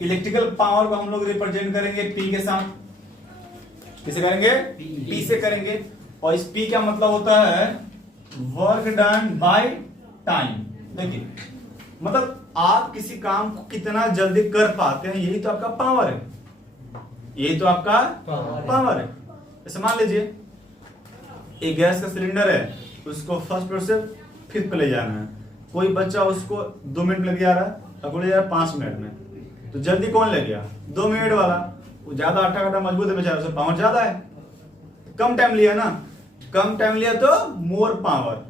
Electrical power को हम लोग रिप्रेजेंट करेंगे P के साथ। किसे करेंगे? P से करेंगे। और इस P का मतलब होता है वर्क डन बाय टाइम। देखिए मतलब आप किसी काम को कितना जल्दी कर पाते हैं, यही तो आपका पावर है, यही तो आपका पावर है। जैसे मान लीजिए एक गैस का सिलेंडर है, उसको फर्स्ट फ्लोर से फिफ्थ पे ले जाना है। कोई बच्चा उसको 2 मिनट लग जा रहा है, अब ले जा रहा है 5 मिनट में, तो जल्दी कौन ले गया? 2 मिनट वाला। वो ज्यादा आटा काटा मजबूत है बेचारा, उसका पावर ज्यादा है, कम टाइम लिया ना, कम टाइम लिया तो मोर पावर।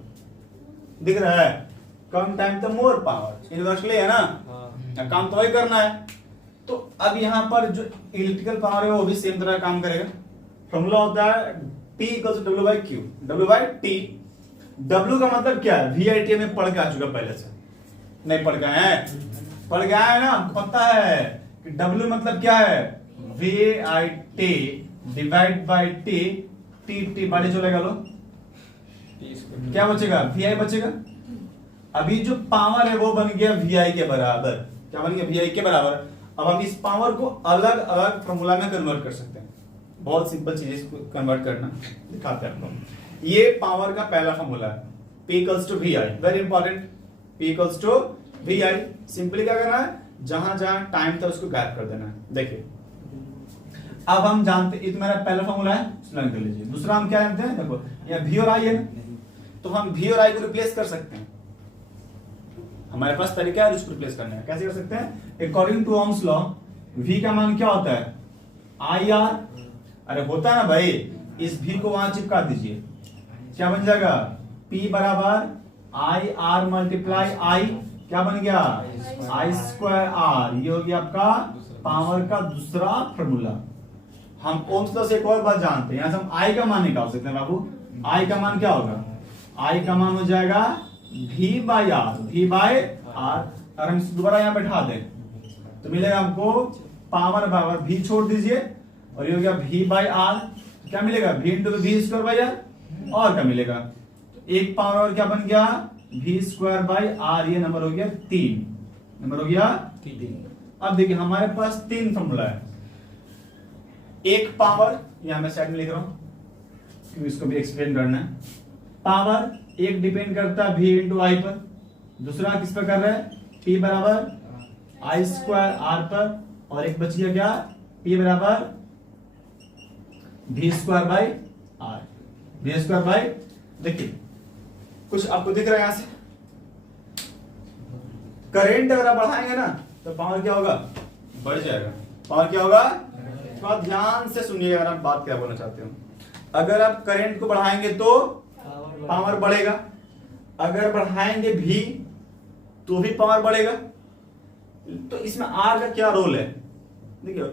दिख रहा है? कम टाइम तो मोर पावर, इन्वर्सली है ना, काम तो वही करना है। तो अब यहाँ पर जो इलेक्ट्रिकल पावर है वो भी सेम तरह काम करेगा। फॉर्मूला होता है P = W/Q, W/T। W का मतलब क्या है? VIT में पढ़ के आ चुका पहले से, नहीं पढ़ के आए हैं? पढ़ के आए ना, पता है कि W मतलब क्या है? VIT divide by T, T बाड़ी चलेगा लो, क्या बचेगा? VI बचेगा। अभी जो पावर है वो बन गया VI के बराबर। क्या बन गया? VI के बराबर। अब हम इस पावर को अलग अलग फॉर्मूला में कन्वर्ट कर सकते हैं। बहुत सिंपल चीज इसको कन्वर्ट करना, दिखाते हैं आपको। ये पावर का पहला फॉर्मूला है, P = VI। Very important, P = VI। Simply क्या करना है? जहां जहां टाइम था उसको गायब कर देना है। देखिए अब हम जानते, ये तो मेरा पहला फॉर्मूला है, लर्न कर लीजिए। दूसरा हम क्या जानते हैं? देखो यहाँ V और I है, तो हम V और I को रिप्लेस कर सकते हैं। हमारे पास तरीका है उसको रिप्लेस करने का। कैसे कर सकते हैं? According to Ohm's law V का मान क्या होता है? IR। अरे होता है ना भाई, इस V को वहां चिपका दीजिए, क्या बन जाएगा? P बराबर IR मल्टीप्लाई I, क्या बन गया? I²R। ये हो गया आपका पावर का दूसरा फॉर्मूला। हम ओम्स लॉ से एक और बात जानते हैं, यहां से हम I का मान निकाल सकते हैं बाबू। I का मान क्या होगा? I का मान हो जाएगा V/R, V/R। अगर हम दोबारा यहाँ बैठा दें तो मिलेगा हमको पावर बराबर V छोड़ दीजिए और ये हो गया V/R। क्या मिलेगा? V × V²/R। और क्या मिलेगा? एक पावर और क्या बन गया? V²/R। ये नंबर हो गया 3, नंबर हो गया 3। अब देखिए हमारे पास 3 फॉर्मूला है। एक पावर, यहां मैं साइड में लिख रहा हूं क्योंकि इसको भी एक्सप्लेन करना है। पावर एक डिपेंड करता है V × I पर, दूसरा किस पर कर रहा है? P बराबर I²R पर, और एक बच गया क्या? P बराबर V²/R। V²/, देखिए कुछ आपको दिख रहा है यहां से? करंट अगर आप बढ़ाएंगे ना तो पावर क्या होगा? बढ़ जाएगा। पावर क्या होगा? थोड़ा ध्यान से सुनिए अगर आप बात क्या बोलना चाहते हो। अगर आप करंट को बढ़ाएंगे तो पावर बढ़ेगा, अगर बढ़ाएंगे भी तो भी पावर बढ़ेगा। तो इसमें R का क्या रोल है? देखिए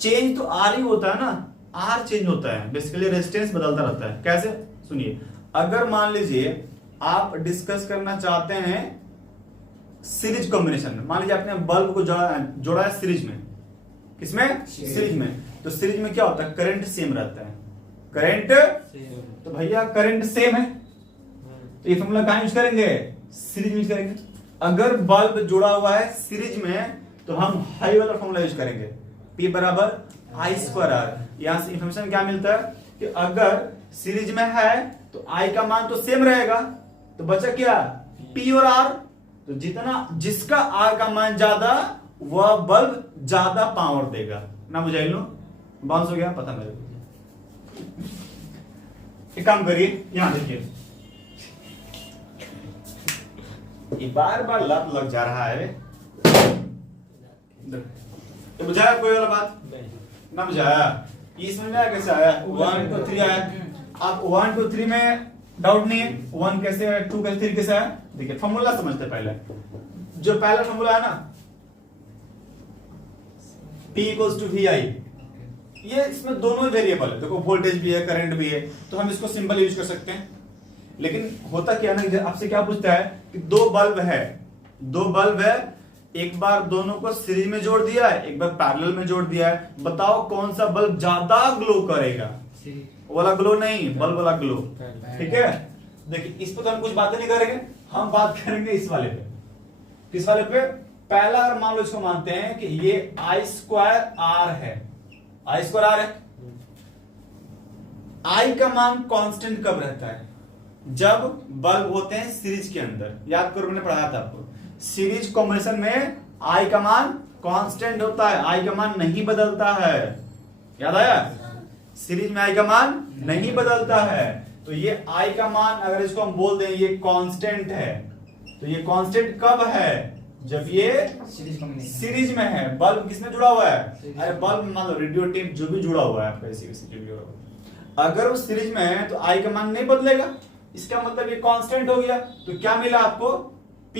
चेंज तो R ही होता है ना, R चेंज होता है, बेसिकली रेजिस्टेंस बदलता रहता है। कैसे? सुनिए, अगर मान लीजिए आप डिस्कस करना चाहते हैं सीरीज कॉम्बिनेशन में, मान लीजिए आपने बल्ब को जोड़ा है सीरीज में। किसमें? सीरीज में। तो सीरीज में क्या होता है? करंट सेम रहता है। करंट तो भैया करंट सेम है, तो ये फॉर्मूला कहां यूज करेंगे? सीरीज में यूज करेंगे। अगर बल्ब जुड़ा हुआ है सीरीज में तो हम हाई वाला फॉर्मूला यूज करेंगे, P बराबर I²R। यहां से इंफॉर्मेशन क्या मिलता है कि अगर सीरीज में है तो I का मान तो सेम रहेगा, तो बचा क्या? P और R। तो जितना जिसका R का मान ज्यादा वह बल्ब ज्यादा पावर देगा ना। बुझाई लो, बाउंस हो गया पता मेरे को। एक काम करिए, यहां देखिए, ये बार बार लत लग जा रहा है। तो बुझाया कोई वाला बात? ना बुझाया? इसमें में कैसे आया? 1 2 3 आया। अब 1 2 3 में डाउट नहीं है, 1 कैसे आया, 2 कैसे, 3 कैसे आया? देखिए फॉर्मूला समझते पहले। जो पहला फॉर्मूला है ना P = VI, ये इसमें दोनों वेरिएबल है। देखो वोल्टेज भी है, करंट भी है, तो हम इसको सिंपल यूज कर सकते हैं। लेकिन होता क्या ना, आपसे क्या पूछता है कि दो बल्ब है, एक बार दोनों को सीरीज में जोड़ दिया है, एक बार पैरेलल में जोड़ दिया है, बताओ कौन सा बल्ब ज्यादा ग्लो करेगा? वाला ग्लो नहीं, बल्ब वाला ग्लो। ठीक है, देखिए इस पर तो हम कुछ बातें नहीं करेंगे, हम बात करेंगे इस वाले पे। किस वाले पे? पहला अगर मान लो इसको मानते हैं कि ये आई स्क्वायर आर है, आई स्क्वायर आर है। आई का मान कांस्टेंट कब रहता है? जब बल्ब होते हैं सीरीज के अंदर। याद करो मैंने पढ़ाया था आपको, सीरीज कॉम्बिनेशन में आई का मान कांस्टेंट होता है, आई का मान नहीं बदलता है। याद आया? सीरीज में आई का मान नहीं बदलता है। तो ये आई का मान अगर इसको हम बोल दें ये कांस्टेंट है, तो ये कांस्टेंट कब है? जब ये सीरीज में है। बल्ब किसमें जुड़ा हुआ है? अरे बल्ब मान लो रेडियो टेप जो भी जुड़ा हुआ है आपका, इसी जो भी जुड़ा हुआ है, अगर वो सीरीज में है तो आई का मान नहीं बदलेगा। इसका मतलब ये कांस्टेंट हो गया। तो क्या मिला आपको? P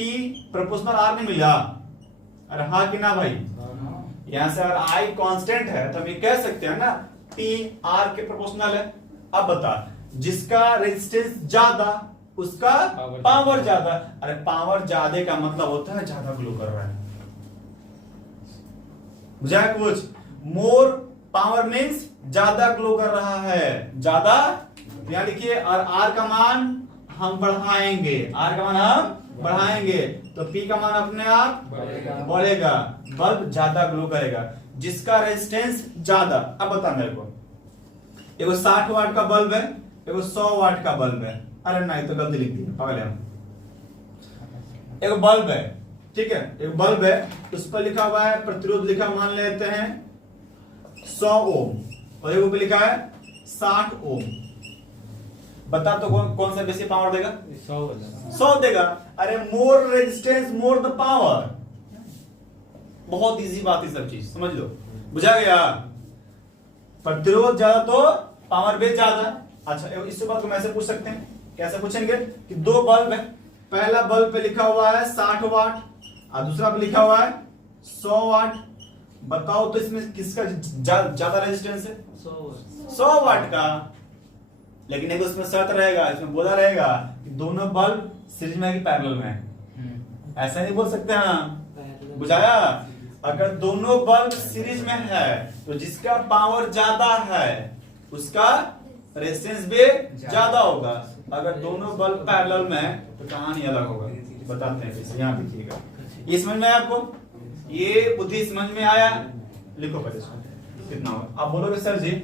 प्रोपोर्शनल R नहीं मिला? अरे हाँ कि ना भाई? यहां से अगर I कांस्टेंट है तो हम ये कह सकते हैं ना P R के प्रोपोर्शनल है। अब बता, जिसका रेजिस्टेंस ज्यादा उसका पावर ज्यादा। अरे पावर ज्यादा का मतलब होता है ज्यादा ग्लो कर रहा है। बुझा कुछ? मोर पावर मीन्स ज्यादा ग्लो कर रहा है, ज्यादा। यहां लिखिए, और आर का मान हम बढ़ाएंगे, आर का मान हम बढ़ाएंगे तो पी का मान अपने आप बढ़ेगा, बल्ब ज्यादा ग्लो करेगा। जिसका रेजिस्टेंस ज्यादा। अब बता मेरे को, एगो 60 वाट का बल्ब है, एगो 100 वाट का बल्ब है। अरे नहीं तो गलती लिख दी, पागल है। एक बल्ब है, ठीक है, एक बल्ब है, उस पर लिखा हुआ है प्रतिरोध, लिखा मान लेते हैं 100 ओम, और एक पे लिखा है 60 ओम। बता तो कौन सा बेसी पावर देगा? 100 देगा। अरे more resistance more the power. बहुत इजी बात है, सब चीज समझ लो। बुझा गया? प्रतिरोध ज्यादा तो पावर बेस ज्यादा। अच्छा, इस बात को मैं ऐसे पूछ सकते हैं, कैसे पूछेंगे कि दो बल्ब है, पहला बल्ब पे लिखा हुआ है 60 वाट और दूसरा पे लिखा हुआ है 100 वाट। बताओ तो इसमें किसका ज्यादा रेजिस्टेंस है? 100 वाट का। लेकिन एक उसमें शर्त रहेगा, इसमें बोला रहेगा कि दोनों बल्ब सीरीज में है कि पैरेलल में है। ऐसा नहीं बोल सकते हैं। बुझाया? अगर दोनों बल्ब सीरीज में है तो जिसका पावर ज्यादा है उसका रेजिस्टेंस भी ज्यादा होगा। अगर दोनों बल्ब पैरेलल में है तो कहानी अलग होगा। बताते हैं, यहाँ देखिएगा। ये समझ में आया आपको? ये बुद्धि समझ में आया? लिखो पहले कितना होगा। आप बोलोगे सर जी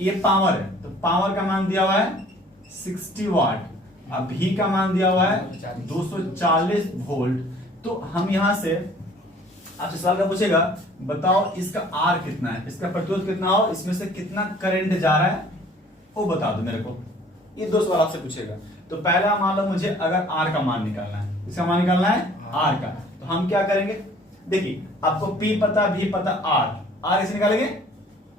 ये पावर है, तो पावर का मान दिया हुआ है 60 वाट, अब भी का मान दिया हुआ है 240 वोल्ट। तो हम यहां से आपसे सवाल का पूछेगा, बताओ इसका आर कितना है, इसका प्रतिरोध कितना हो, इसमें से कितना करंट जा रहा है वो बता दो मेरे को। ये दो सवाल आपसे पूछेगा। तो पहला मान लो मुझे अगर आर का मान निकालना है, इसका मान निकालना है आर का, तो हम क्या करेंगे? देखिए आपको पी पता, भी पता, आर कैसे निकालेंगे?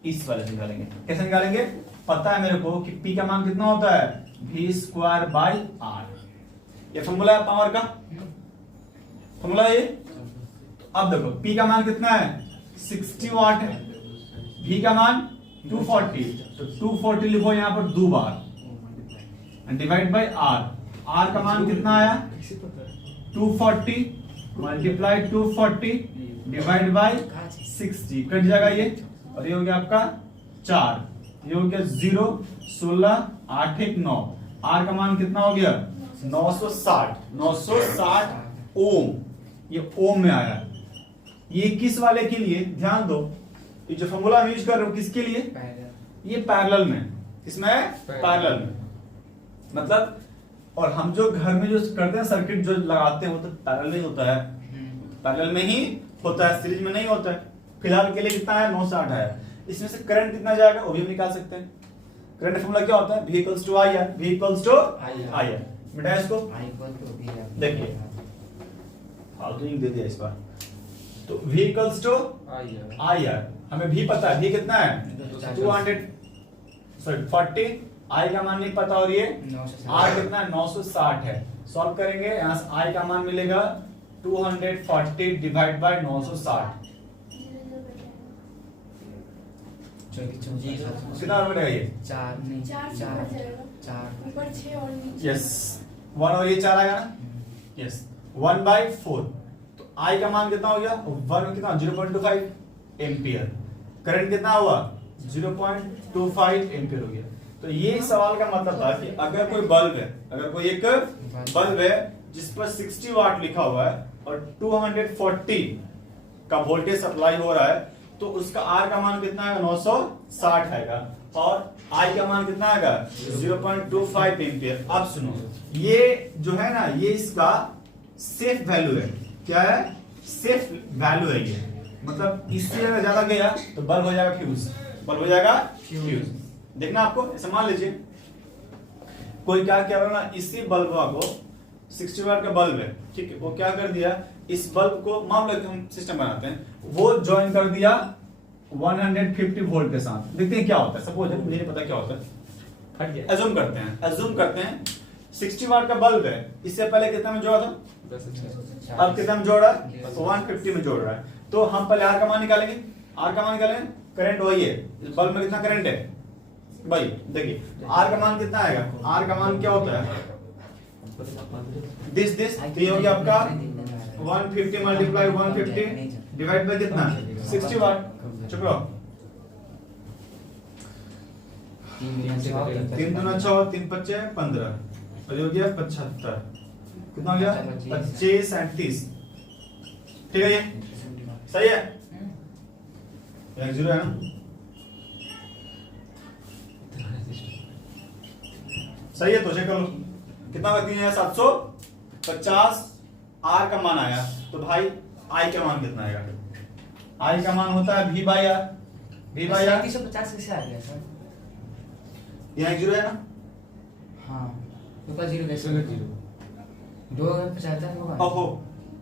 इस वाले से निकालेंगे। कैसे निकालेंगे? पता है मेरे को कि पी का मान कितना होता है? v square by R. ये फॉर्मूला है पावर का, फॉर्मूला ये। तो अब देखो पी का मान कितना है? 60 वाट है, v का मान 240, तो 240 लिखो यहां पर 2 बार, डिवाइड बाई आर। आर का मान कितना आया? 240 मल्टीप्लाई 240 डिवाइड बाई 60, कट जाएगा ये, और ये हो गया आपका 4, ये हो गया 0, 16, 8 1 9। आर का मान कितना हो गया? 960 ओम। ये ओम में आया। ये किस वाले के लिए? ध्यान दो, ये जो फॉर्मूला हम यूज कर रहे हो किसके लिए? ये पैरेलल में। इसमें पैरेलल में मतलब, और हम जो घर में जो करते हैं सर्किट जो लगाते हैं वो तो पैरेलल में होता है, पैरेलल में ही होता है, सीरीज में नहीं होता है। फिलहाल के लिए कितना है? 960 है। इसमें से करंट कितना जाएगा वो भी हम निकाल सकते हैं। करंट फॉर्मूला क्या होता है? V equals to I R, V equals to I R. मिटाया इसको, देखिए फालतू दे दिया इस बार। तो V equals to I R, हमें V पता है, V कितना है? 240, I का मान नहीं पता, और ये R कितना है? 960 है। सॉल्व करेंगे, यहां से I का मान मिलेगा 240 डिवाइड बाय 960, कितना मिलेगा ये? 4 ऊपर 6 और नीचे यस 1, और ये 4 आएगा ना? यस 1/4। तो I का मान कितना हो गया? 1 कितना? 0.25 एम्पियर। करंट कितना हुआ? 0.25 एम्पियर हो गया। तो ये सवाल का मतलब था कि अगर कोई बल्ब है, अगर कोई एक बल्ब है जिस पर 60 वाट लिखा हुआ है, और 240 का वोल्टेज सप्लाई हो रहा है, तो उसका आर का मान कितना आएगा, 960 आएगा, और आई का मान कितना आएगा, 0.25 एम्पियर। अब सुनो, ये जो है ना, ये इसका सेफ वैल्यू है। क्या है, सेफ वैल्यू है ये, मतलब इससे अगर ज्यादा गया तो बल्ब हो जाएगा फ्यूज, बल्ब हो जाएगा फ्यूज। देखना आपको, ऐसे मान लीजिए कोई क्या किया ना, इसी बल्ब को 60 वाट का बल्ब है, ठीक है, वो क्या कर दिया, इस बल्ब को मान लो हम सिस्टम बनाते हैं, वो ज्वाइन कर दिया 150 वोल्ट के साथ। देखते हैं क्या होता है। सपोज मुझे नहीं पता क्या होता है, हट गया, अज्यूम करते हैं 60 वाट का बल्ब है, इससे पहले कितना में जोड़ा था, अब कितना में जोड़ रहा है, 150 में जोड़ रहा है। तो हम पहले आर का मान निकालेंगे, करंट वही है, इस बल्ब में कितना करंट है भाई, देखिए आर का मान कितना आएगा, आर का मान क्या होता है, दिस ये हो गया आपका 150 मल्टीप्लाई 150 डिवाइड बाय कितना, 60 वाट। चुप रहो, 3 दूना 6, 3 पच्चे 15, और ये हो गया 75, कितना हो गया 25 और 30, ठीक है, ये सही है, एक जीरो है ना, सही है, तो चेक कर लो कितना होगा, 3750 आर का मान आया। तो भाई आई का मान कितना आएगा, आई का मान होता है V बाई आर, 3750 कैसे आ गया सर, यहाँ एक जीरो है ना, हाँ ऊपर जीरो कैसे, 275 होगा, ओहो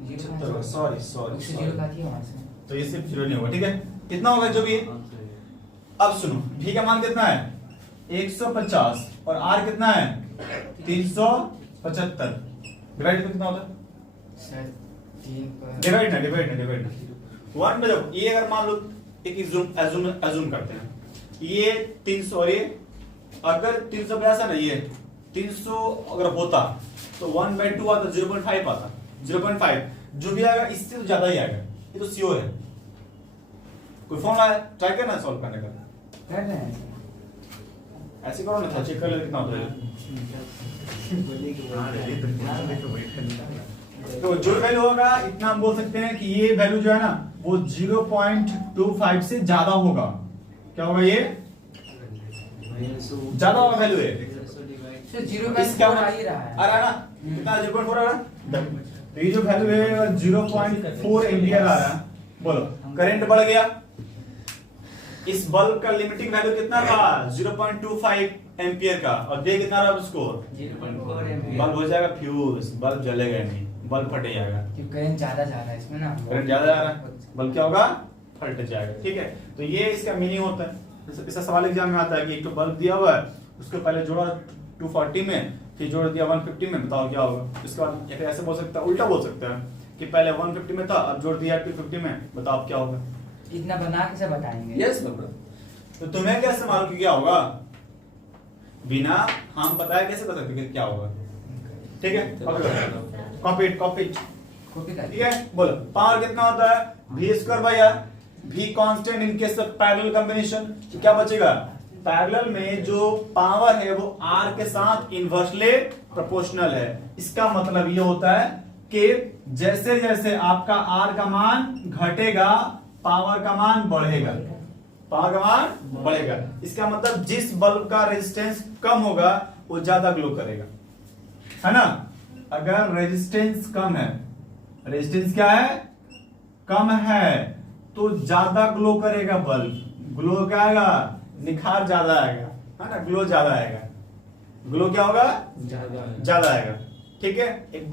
जीरो सॉरी उससे जीरो काटिए वहां से, तो ये सिर्फ जीरो नहीं होगा, ठीक है, कितना होगा जो भी। अब सुनो, V का मान कितना है 150 और R कितना है 375, डिवाइड कितना होता है, सर 3 पर डिवाइड ना 1 में देखो, ये अगर मान लो एक एज्यूम करते हैं, ये 300 और ये अगर 350 ना, ये 300 अगर होता तो 1/2 आता, 0.5 आता, 0.5 जो भी आएगा इससे तो ज्यादा ही आएगा, ये तो श्योर है। कोई फॉर्मूला है, ट्राई करना सॉल्व करने का, कर रहे हैं सर, ऐसे करो ना, चेक कर ले कितना होता है। तो जो वैल्यू होगा इतना हम बोल सकते हैं कि ये वैल्यू जो है ना वो 0.25 से ज्यादा होगा। क्या होगा, ये ज्यादा होगा वैल्यू है, सर 0.4 आ ही रहा है, आ रहा है ना, कितना 0.4 आ रहा है, तो ये जो वैल्यू है 0.4 एम्पियर आ रहा है। बोलो करंट बढ़ गया, इस बल्ब का लिमिटिंग वैल्यू कितना था 0.25 एम्पियर का, और दे कितना रहा उसको 0.4 एम्पियर, बल्ब हो जाएगा फ्यूज, बल्ब जलेगा नहीं, बल्ब फट जाएगा, क्योंकि करंट ज्यादा जा रहा है इसमें ना, करंट ज्यादा जा रहा है, बल्ब क्या होगा, फट जाएगा, ठीक है। तो ये इसका मीनिंग होता है। इसका सवाल एग्जाम में आता है कि एक तो बल्ब दिया हुआ है, उसको पहले जोड़ा 240 में, फिर जोड़ दिया 150 में, बताओ क्या होगा। इसके बाद या फिर ऐसे बोल सकता है, उल्टा बोल सकता है कि पहले 150 में था, अब जोड़ दिया 250 में, बताओ क्या होगा। इतना बना के से बताएंगे, यस तो तुम्हें कैसे मालूम कि क्या होगा, बिना हम बताए कैसे बता सकते क्या होगा, ठीक है। कॉपी ठीक है, बोलो पावर कितना होता है V² by R, V constant in case of parallel combination, तो क्या बचेगा, पैरेलल में जो पावर है वो R के साथ इनवर्सली प्रोपोर्शनल है। इसका मतलब ये होता है कि जैसे जैसे आपका R का मान घटेगा पावर का मान बढ़ेगा, पावर का मान बढ़ेगा। इसका मतलब जिस बल्ब का रेजिस्टेंस कम होगा वो ज्यादा ग्लो करेगा, है ना। अगर रेजिस्टेंस कम है, रेजिस्टेंस क्या है, कम है, तो ज्यादा ग्लो करेगा बल्ब, ग्लो क्या आएगा, निखार ज्यादा आएगा, है ना, ग्लो ज्यादा आएगा, ग्लो क्या होगा, ज्यादा आएगा, ठीक है। एक बात